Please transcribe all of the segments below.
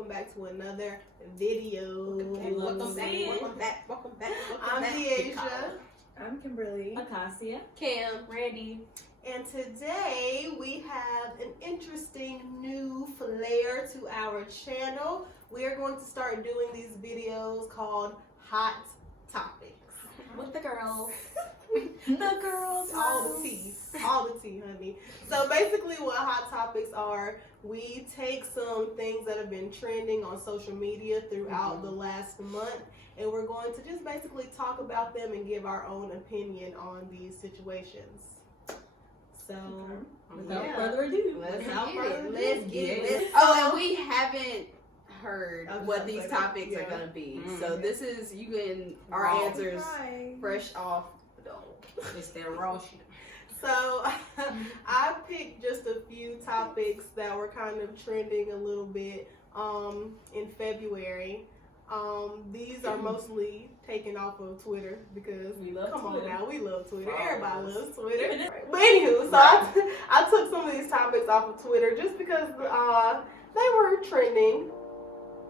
welcome back to another video. Welcome back. I'm Deasia. I'm Kimberly. Acacia. Cam. Randy. And today we have an interesting new flair to our channel. We are going to start doing these videos called Hot Topics. With the girls. The girls. All the tea, honey. So basically what Hot Topics are, we take some things that have been trending on social media throughout the last month, and we're going to just basically talk about them and give our own opinion on these situations. So, Without further ado, Let's get get it. it. Oh, and we haven't heard I was what about to these say, topics are yeah. going to be. So this is, you getting our answers fresh off the dome. it's their raw shit. So I picked just a few topics that were kind of trending a little bit in February. These are mostly taken off of Twitter because We love come Twitter. on now, we love Twitter. Followers. Everybody loves Twitter. Even if- But anywho, so I took some of these topics off of Twitter just because they were trending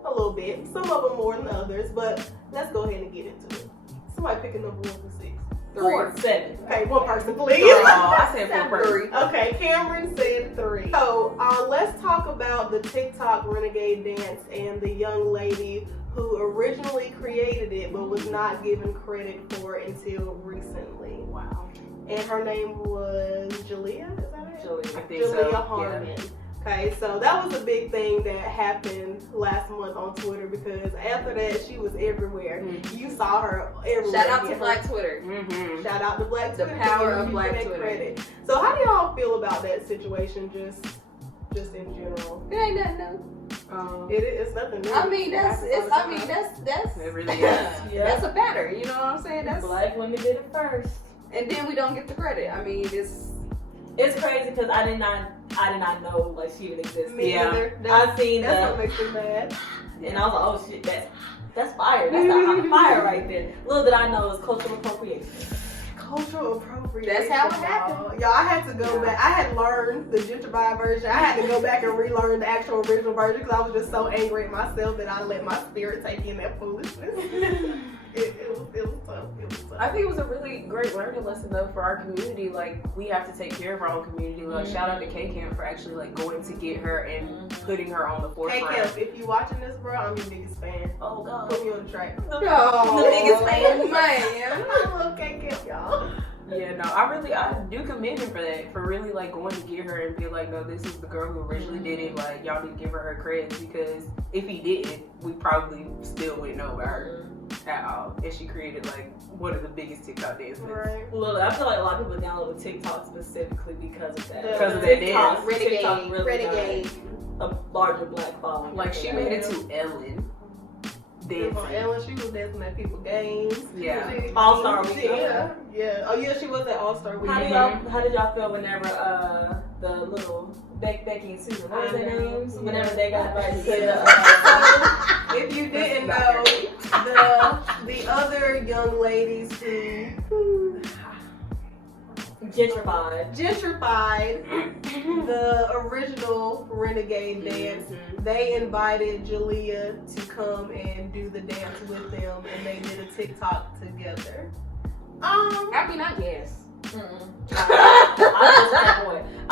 a little bit. Some of them more than others, but let's go ahead and get into it. Somebody pick a number 1 to 6. 4, 7. Okay, one person, please. Oh, I said 4 Three. Okay, Cameron said 3. So let's talk about the TikTok renegade dance and the young lady who originally created it but was not given credit for it until recently. Wow. And her name was Jalea, is that it? Julie, I think Jalea so. Harmon. Okay, so that was a big thing that happened last month on Twitter because after that she was everywhere. You saw her everywhere. Shout out to Black Twitter. Mm-hmm. Shout out to Black The Twitter. power for of Black giving that Twitter. credit. So how do y'all feel about that situation just in general? It ain't nothing new. It's nothing new. I mean, that's It really is. that's a pattern. You know what I'm saying? That's Black women did it first. and then we don't get the credit. I mean, It's crazy because I did not know like she even existed. Me either. I seen That's that, what makes me mad. and I was like, oh shit, that's fire. That's the hot fire right there. Little did I know it was cultural appropriation. Cultural appropriation. That's how it y'all. happened. Y'all, I had to go back. I had learned the gentrified version. I had to go back and relearn the actual original version because I was just so angry at myself that I let my spirit take in that foolishness. it was tough. It was tough. I think it was a really great learning lesson though for our community. Like we have to take care of our own community. Like shout out to K Camp for actually like going to get her and putting her on the Hey forefront. Kemp, if you watching this, bro, I'm your biggest fan. Oh god. Put me on the track. oh, The biggest fan. man. I love K Kemp, y'all. Yeah, no, I do commend him for that, for really like going to get her and be like, no, this is the girl who originally did it. Like y'all need to give her credit because if he didn't, we probably still wouldn't know about her at all. And she created like one of the biggest TikTok dances. Right. Look, I feel like a lot of people download TikTok specifically because of that. Because of that TikTok, dance. TikTok really Renegade. got a larger black following. Like she made it to Ellen. On Dancing. Ellen, she was dancing at people's games. Yeah. She- All-Star Weekend. Yeah. Oh yeah, she was at All-Star Weekend. How did y'all feel whenever the little Becky and Susan, what was their names? Yeah. Whenever they got invited to Yeah. If you didn't know, the other young ladies who gentrified. gentrified the original Renegade dance, they invited Jalea to come and do the dance with them, and they did a TikTok together. I mean, I guess.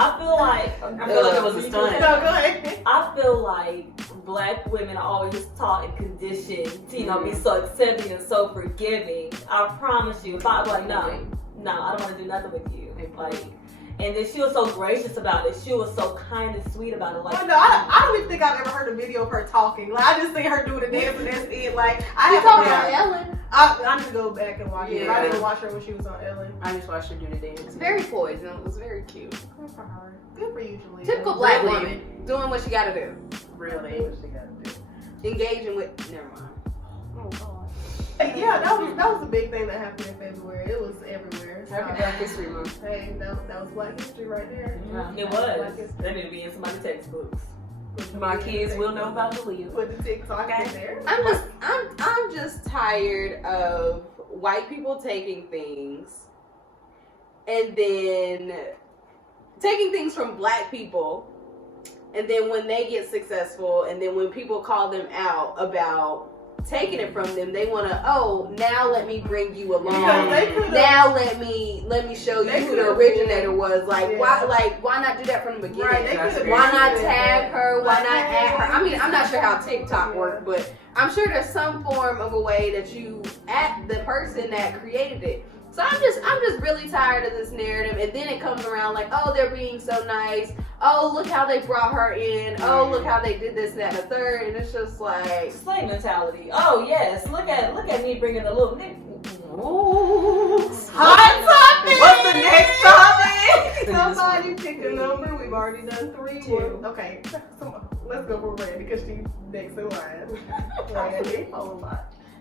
I feel like it was a stunt. No, go ahead. I feel like black women are always taught and conditioned to, be so accepting and so forgiving. I promise you, if I was like, no, I don't want to do nothing with you. Like, and then she was so gracious about it. She was so kind and sweet about it. Like, Oh, no, I don't even think I've ever heard a video of her talking. Like, I just seen her doing the dance and that's it. Like, I You have talking to about Ellen? I need to go back and watch it. Yeah. I didn't watch her when she was on Ellen. I just watched her do the dance. It's very poised and it was very cute. Good for her. Good for you, Jalea. Typical black Really? woman doing what she gotta do. Really. What she gotta do. Engaging with. Never mind. Oh, God. Yeah, that was a big thing that happened in February. It was everywhere. Happy Black History Month. Hey, that was Black History right there. it was. That need to be in somebody's textbooks. My kids will know about Jalea. Put the TikTok in there. I'm just tired of white people taking things and then taking things from black people and then when they get successful, and then when people call them out about taking it from them, they want to, oh, now let me bring you along. Now let me show you who the originator was. Like, why not do that from the beginning? Right, why not tag her? Why not add her? I mean, I'm not sure how TikTok works, but I'm sure there's some form of a way that you at the person that created it. So I'm just really tired of this narrative, and then it comes around like, oh, they're being so nice. Oh, look how they brought her in. Oh, look how they did this, that, and the third, and it's just like slave mentality. Oh yes, look at me bringing a little nigga. Ooh. Hot topic. What's the next topic? Somebody pick a number. We've already done 3. 2. Okay, so let's go for Randy because she's next in line. Randy,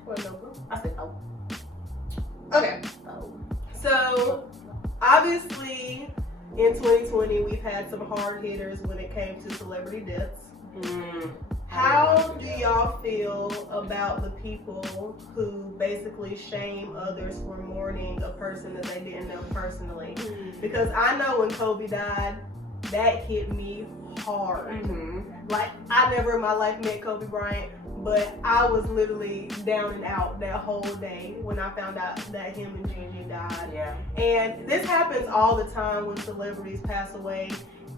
what number? I said, oh. Okay. So, obviously, in 2020, we've had some hard hitters when it came to celebrity deaths. How do y'all feel about the people who basically shame others for mourning a person that they didn't know personally? Because I know when Kobe died, that hit me hard. Like, I never in my life met Kobe Bryant, but I was literally down and out that whole day when I found out that him and Gigi died. Yeah. And this happens all the time when celebrities pass away.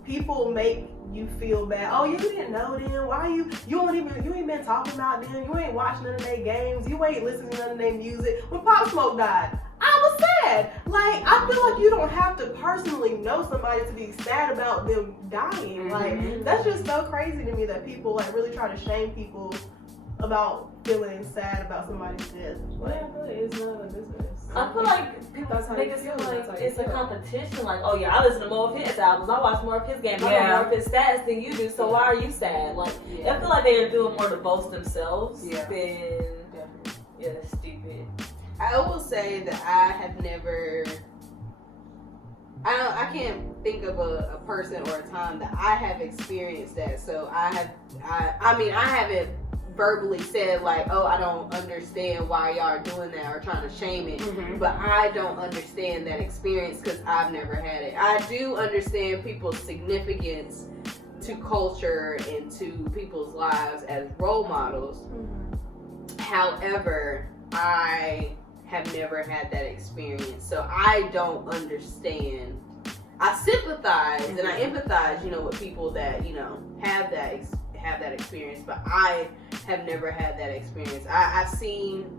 People make you feel bad. Oh, you didn't know them. Why you ain't been talking about them. You ain't watching none of their games. You ain't listening to none of their music. When Pop Smoke died, I was sad. Like, I feel like you don't have to personally know somebody to be sad about them dying. Like, that's just so crazy to me that people like really try to shame people about feeling sad about somebody's death. Well, I feel like it's none of their business. I feel like people make it feel like it's a competition. Like, oh yeah, I listen to more of his albums. I watch more of his games. I know more of his stats than you do. So why are you sad? Like, I feel like they are doing more to boast themselves than that's stupid. I will say that I have never. I can't think of a person or a time that I have experienced that. So I haven't verbally said like, oh, I don't understand why y'all are doing that or trying to shame it, but I don't understand that experience because I've never had it. I do understand people's significance to culture and to people's lives as role models. However, I have never had that experience, so I don't understand. I sympathize and I empathize, with people that have that experience, but I have never had that experience. I've seen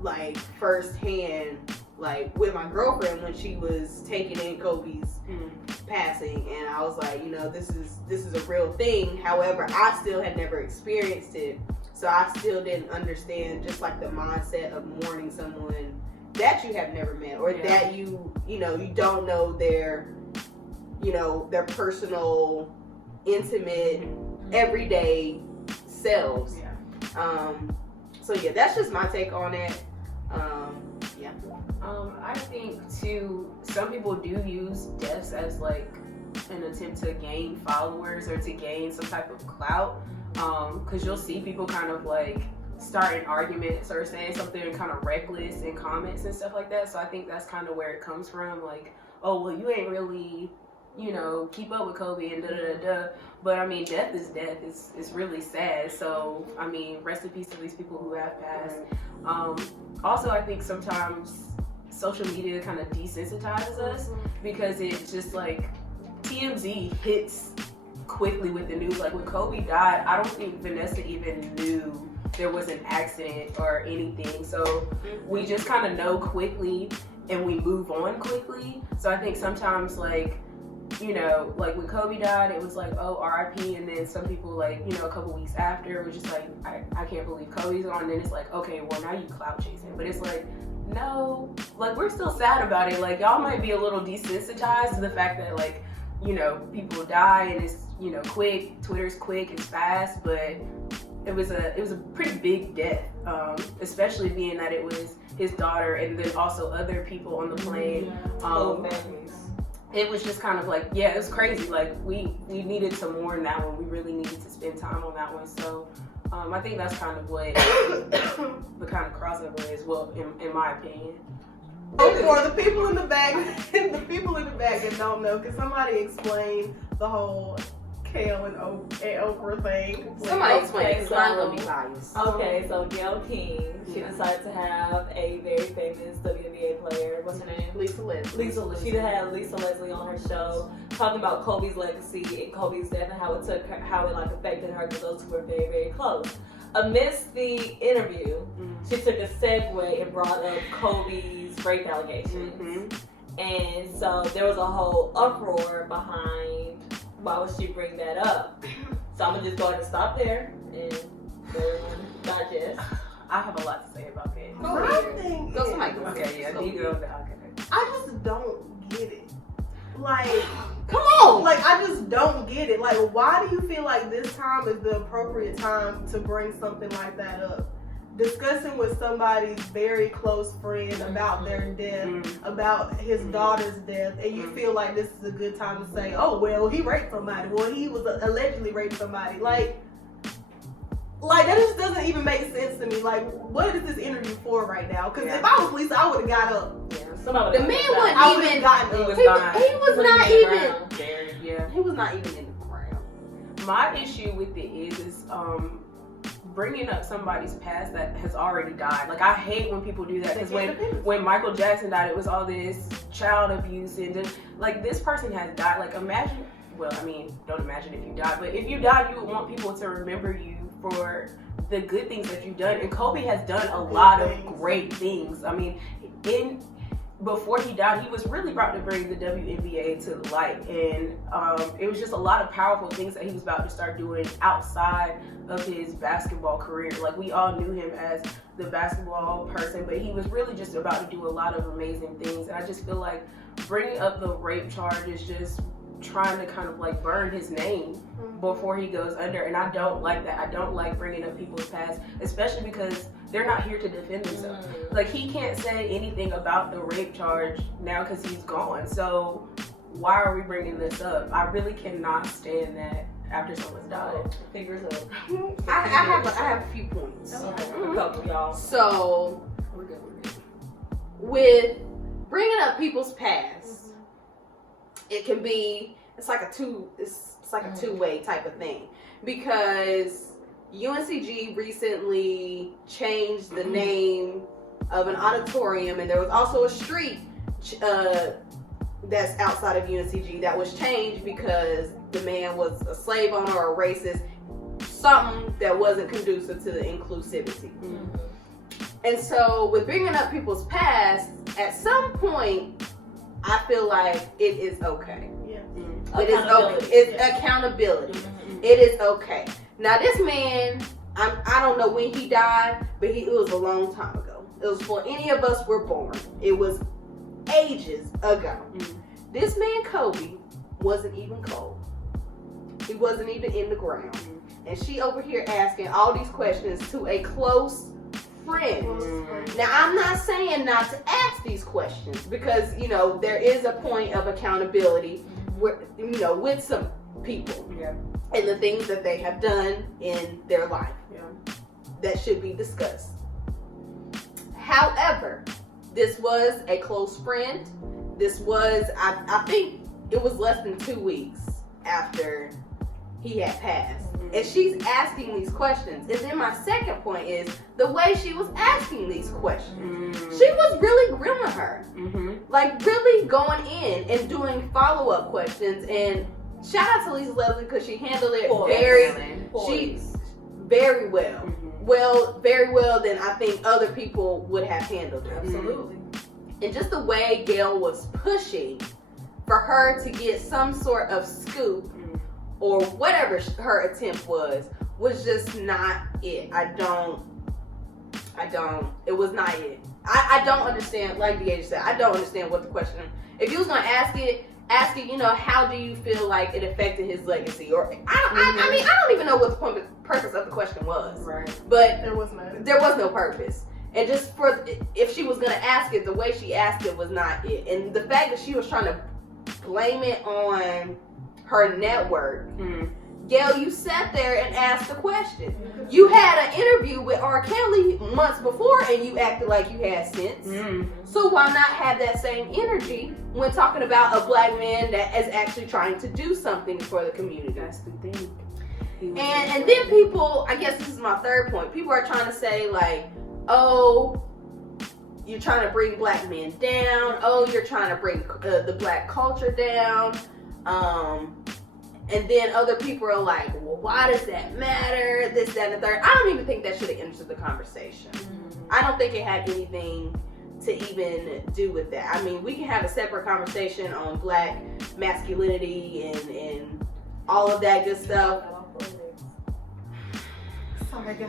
like firsthand, like with my girlfriend when she was taking in Kobe's passing, and I was like, this is a real thing. However, I still had never experienced it, so I still didn't understand just like the mindset of mourning someone that you have never met or that you don't know their personal, intimate, everyday selves. So that's just my take on it. I think too, some people do use deaths as like an attempt to gain followers or to gain some type of clout, because you'll see people kind of like starting arguments or saying something kind of reckless in comments and stuff like that. So I think that's kind of where it comes from, like, oh well, you ain't really keep up with Kobe and da-da-da-da. But I mean, death is death. It's really sad. So I mean, rest in peace to these people who have passed. Also, I think sometimes social media kind of desensitizes us because it just like TMZ hits quickly with the news. Like when Kobe died, I don't think Vanessa even knew there was an accident or anything. So we just kind of know quickly and we move on quickly. So I think sometimes like when Kobe died, it was like, oh, RIP, and then some people like, a couple weeks after were just like, I can't believe Kobe's gone, and then it's like, okay, well now you clout chasing. But it's like, no, like we're still sad about it. Like y'all might be a little desensitized to the fact that like, people die and it's, quick, Twitter's quick, it's fast, but it was a pretty big death, especially being that it was his daughter and then also other people on the plane. It was just kind of like, it was crazy. Like we needed to mourn that one. We really needed to spend time on that one. So I think that's kind of what the kind of crossover is. Well, in my opinion. For the people in the back, that don't know, can somebody explain the whole Kale and Oprah thing. Somebody explain it, Okay, 'cause I'm gonna be biased. Okay, so Gayle King, she decided to have a very famous WNBA player. What's her name? Lisa Leslie. She had Lisa Leslie on her show talking about Kobe's legacy and Kobe's death and how it took her, how it like affected her, because those two were very, very close. Amidst the interview, she took a segue and brought up Kobe's rape allegations. And so there was a whole uproar behind why would she bring that up. So I'm gonna just go ahead and stop there and everyone digest. I have a lot to say about that. My thing Go is- somebody. Okay, yeah, you go. Okay. I just don't get it. Like, Come on. like I just don't get it. Like, why do you feel like this time is the appropriate time to bring something like that up? Discussing with somebody's very close friend about their death, about his daughter's death, and you feel like this is a good time to say, oh, well, he raped somebody. Well, he was allegedly raped somebody. Like that just doesn't even make sense to me. Like, what is this interview for right now? Because if I was Lisa, I would have got up. Somebody The man I would wasn't have even. gotten He up. was He gone. was not even. Yeah. He was not even in the ground. My issue with it is bringing up somebody's past that has already died. Like, I hate when people do that, because when Michael Jackson died, it was all this child abuse and then, like, this person has died. Like, imagine, well, I mean, don't imagine if you died, but if you died, you would want people to remember you for the good things that you've done. And Kobe has done a lot of great things. I mean, before he died, he was really about to bring the WNBA to light, and it was just a lot of powerful things that he was about to start doing outside of his basketball career. Like, we all knew him as the basketball person, but he was really just about to do a lot of amazing things. And I just feel like bringing up the rape charge is just trying to kind of like burn his name before he goes under, and I don't like that. I don't like bringing up people's past, especially because they're not here to defend themselves. Like, he can't say anything about the rape charge now because he's gone. So why are we bringing this up? I really cannot stand that after someone's died. Fingers up. I have a few points. A couple, y'all. So We're good. with bringing up people's past, it can be it's like a two-way type of thing, because UNCG recently changed the name of an auditorium, and there was also a street that's outside of UNCG that was changed because the man was a slave owner or a racist, something that wasn't conducive to the inclusivity. And so with bringing up people's past, at some point, I feel like it is okay. It is okay. It's accountability. It is okay. Now, this man, I don't know when he died, but it was a long time ago. It was before any of us were born. It was ages ago. This man, Kobe, wasn't even cold. He wasn't even in the ground. And she over here asking all these questions to a close friend. Now, I'm not saying not to ask these questions, because, you know, there is a point of accountability with some people and the things that they have done in their life that should be discussed. However, this was a close friend. This was, I think it was less than 2 weeks after he had passed. And she's asking these questions. And then my second point is the way she was asking these questions. She was really grilling her. Like, really going in and doing follow-up questions. And shout out to Lisa Leslie, because she handled it very well. Well, very well than I think other people would have handled it. Absolutely. And just the way Gayle was pushing for her to get some sort of scoop or whatever her attempt was just not it. It was not it. I don't understand, like Deaja said, I don't understand what the question, if you was going to ask it, you know, how do you feel like it affected his legacy? Or, I mean, I don't even know what the purpose of the question was. Right. But There was none. there was no purpose. And just if she was going to ask it, the way she asked it was not it. And the fact that she was trying to blame it on her network Gail, you sat there and asked a question. You had an interview with R. Kelly months before and you acted like you had sense. So why not have that same energy when talking about a black man that is actually trying to do something for the community? That's the thing. And then people, I guess this is my third point, people are trying to say like, oh, you're trying to bring black men down. Oh, you're trying to bring the black culture down. And then other people are like, well, why does that matter? This, that, and the third. I don't even think that should have entered the conversation. I don't think it had anything to even do with that. I mean, we can have a separate conversation on black masculinity and all of that good stuff.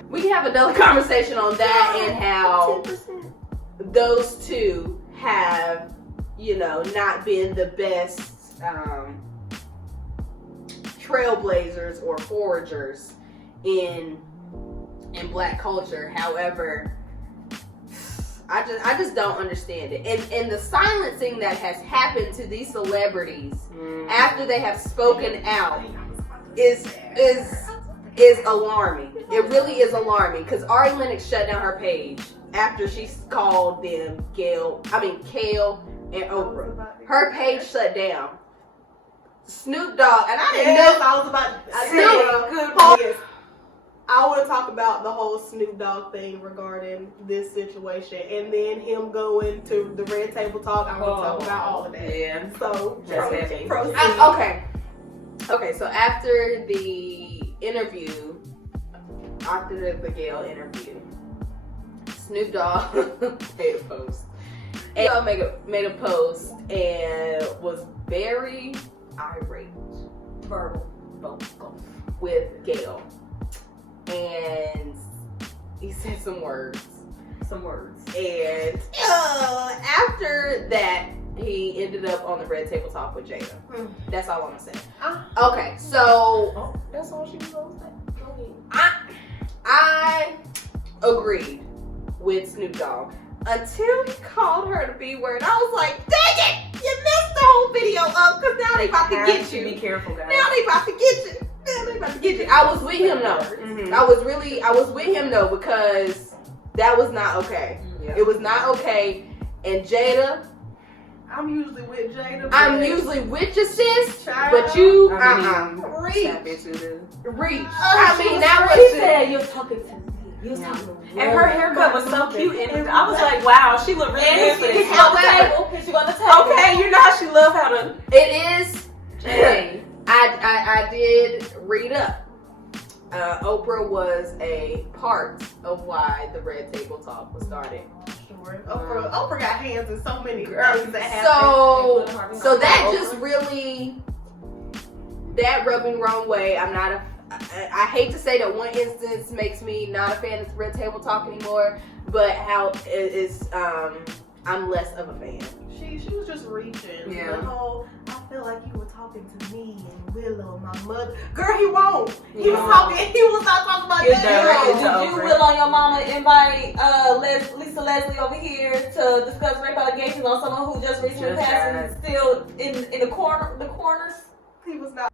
We can have another conversation on that and how 10%. Those two have, you know, not been the best trailblazers or foragers in black culture. However, I just don't understand it. And the silencing that has happened to these celebrities after they have spoken out is alarming. It really is alarming because Ari Lennox shut down her page after she called them Kale and Oprah. Her page shut down. Snoop Dogg, and I didn't know. I was about I want to talk about the whole Snoop Dogg thing regarding this situation, and then him going to the Red Table Talk. I want to talk about all of that. Yeah. So proceed. Okay. So after the interview, after the Gayle interview, Snoop Dogg made a post. And made a post and was very irate, vocal with Gayle, and he said some words. And after that, he ended up on the Red Table Talk with Jada. That's all I'm gonna say. Okay, so that's all she was gonna say. I agreed with Snoop Dogg until he called her the B word. I was like, dang it! You messed the whole video up because now they about to get you. Be careful, guys. Now they about to get you. I was with him though. I was with him though because that was not okay. Yeah. It was not okay. And Jada, I'm usually with Jada. I'm usually with your sis, but you, reach. I mean, That was she said you're talking to me. And her haircut was so cute, and I was like, "Wow, she looked really good for this." Okay, you know how she love how to. It is. I did read up. Oprah was a part of why the Red Table Talk was started. Oprah got hands in so many things that happened. So that just really that rubbed me the wrong way. I hate to say that one instance makes me not a fan of Red Table Talk anymore, but how it is, I'm less of a fan. She was just reaching. Yeah. The whole, I feel like you were talking to me and Willow, my mother. Girl, he won't. He was not talking about that. Did you, Willow, and your mama invite Lisa Leslie over here to discuss rape allegations on someone who just recently passed and still in the corners? He was not.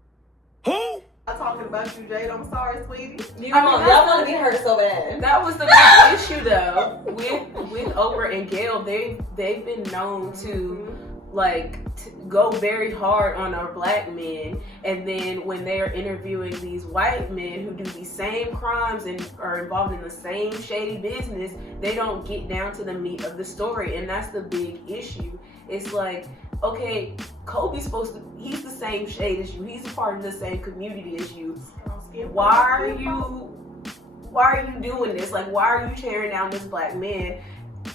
Who? I'm talking about you, Jade. I'm sorry, sweetie. Y'all want to get hurt so bad. That was the big issue, though, with Oprah and Gayle. They've been known to go very hard on our black men, and then when they are interviewing these white men who do these same crimes and are involved in the same shady business, they don't get down to the meat of the story, and that's the big issue. It's like, okay, Kobe's he's the same shade as you. He's a part of the same community as you. Why are you doing this? Like, why are you tearing down this black man?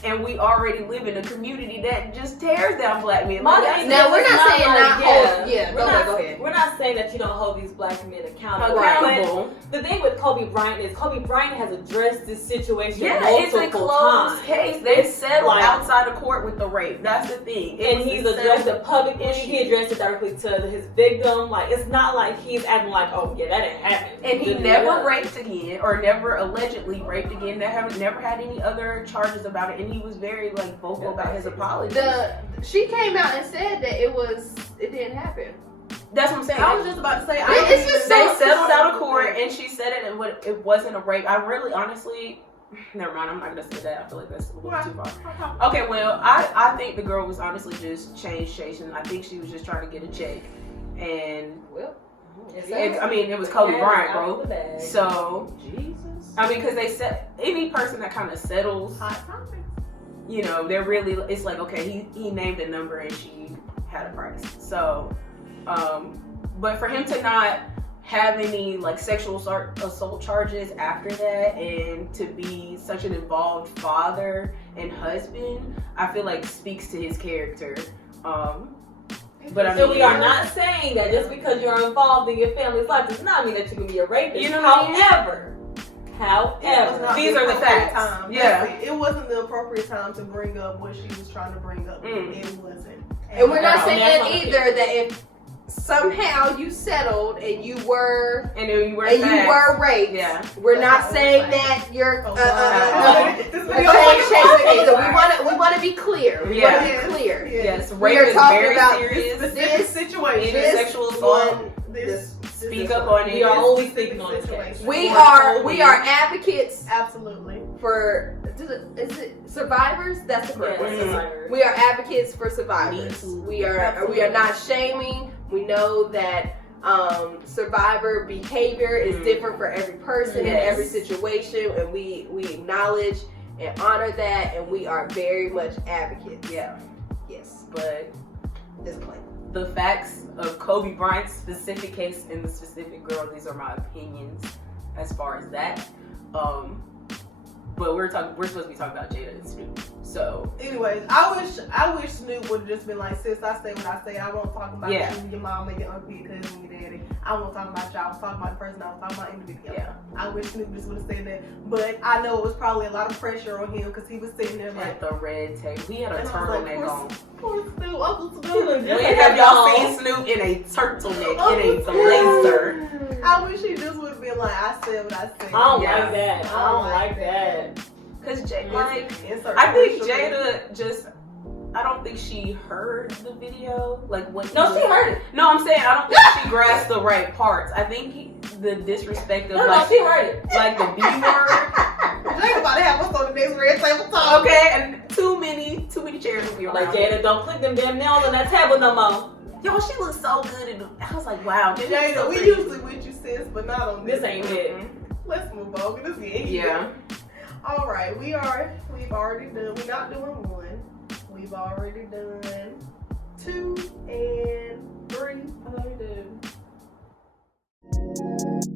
And we already live in a community that just tears down black men. Now we're not saying go ahead. We're not saying that you don't hold these black men accountable. Accountable. But the thing with Kobe Bryant is Kobe Bryant has addressed this situation it's a multiple closed times. case. They settled outside of court with the rape. That's the thing. And he's addressed it publicly. He addressed it directly to his victim. Like, it's not like he's acting like, oh yeah, that didn't happen. And he never raped again, or never allegedly raped again. They haven't never had any other charges about it. And he was very vocal about his apology. She came out and said that it didn't happen. That's what I'm saying. I was just about to say, It's just They so- settled out of court, and she said it, and it wasn't a rape. I really, honestly, never mind. I'm not gonna say that. I feel like that's a little too far. Okay, well, I think the girl was honestly just chasing. I think she was just trying to get a check, and it was Kobe Bryant, bro. So Jesus. I mean, because they said any person that kind of settles, hot topics. you know, they're really, it's like, okay, he named a number and she had a price. So, but for him to not have any like sexual assault charges after that, and to be such an involved father and husband, I feel like speaks to his character. But I mean, so we are not saying that just because you're involved in your family's life does not mean that you can be a rapist. You know what I mean? However, these are the facts. Time. Yeah. It wasn't the appropriate time to bring up what she was trying to bring up. It wasn't. And we're not No, saying that's not either that if somehow you settled and you were you were raped, yeah, we're That's not not saying what we're that you're This video either. We want to be clear. We want to Yeah. be clear. yes, We rape are is talking very about serious. This situation. It is sexual assault. Speak up on it. we are only speaking on this case. We are advocates Absolutely. for. Is it survivors? That's the correct Yes, word. survivor. We are advocates for survivors. Me too. We are not shaming. We know that survivor behavior is different for every person in Yes. every situation, and we acknowledge and honor that, and we are very much advocates. Yeah, Yes. but Disclaimer. the facts of Kobe Bryant's specific case and the specific girl, these are my opinions as far as that. But we're supposed to be talking about Jada and Snoop. So Anyways, I wish Snoop would have just been like, sis, I say what I say. I won't talk about Yeah. you, your mom, and your auntie, your cousin, your daddy. I won't talk about you. I was talking about the person I was talking about in the video. Yeah. I wish Snoop just would have said that. But I know it was probably a lot of pressure on him because he was sitting there like, at the red table, he had a and I was like, turtleneck on. poor Snoop, Uncle Snoop. When have y'all seen Snoop in a turtleneck, in a blazer? I wish he just would have been like, I said what I said. I don't Yeah. like that. I don't like that. Cause Insert I think commercial. Jada just, I don't think she heard the video. Like what? No, she heard it. No, I'm saying I don't think she grasped the right parts. I think the disrespect of No, she heard it. like the B word. Jada about to have us on the next red table talk. Okay, and too many chairs will be around. Like, Jada, don't click them damn nails on that table no more. Yo, she looks so good in the, I was like, wow. Jada, Jada, so we pretty. usually with you, sis, but not on This ain't it. Let's move on. This is Yeah. All right, we've already done. We're not doing one. We've already done 2 and 3. I love you, dude.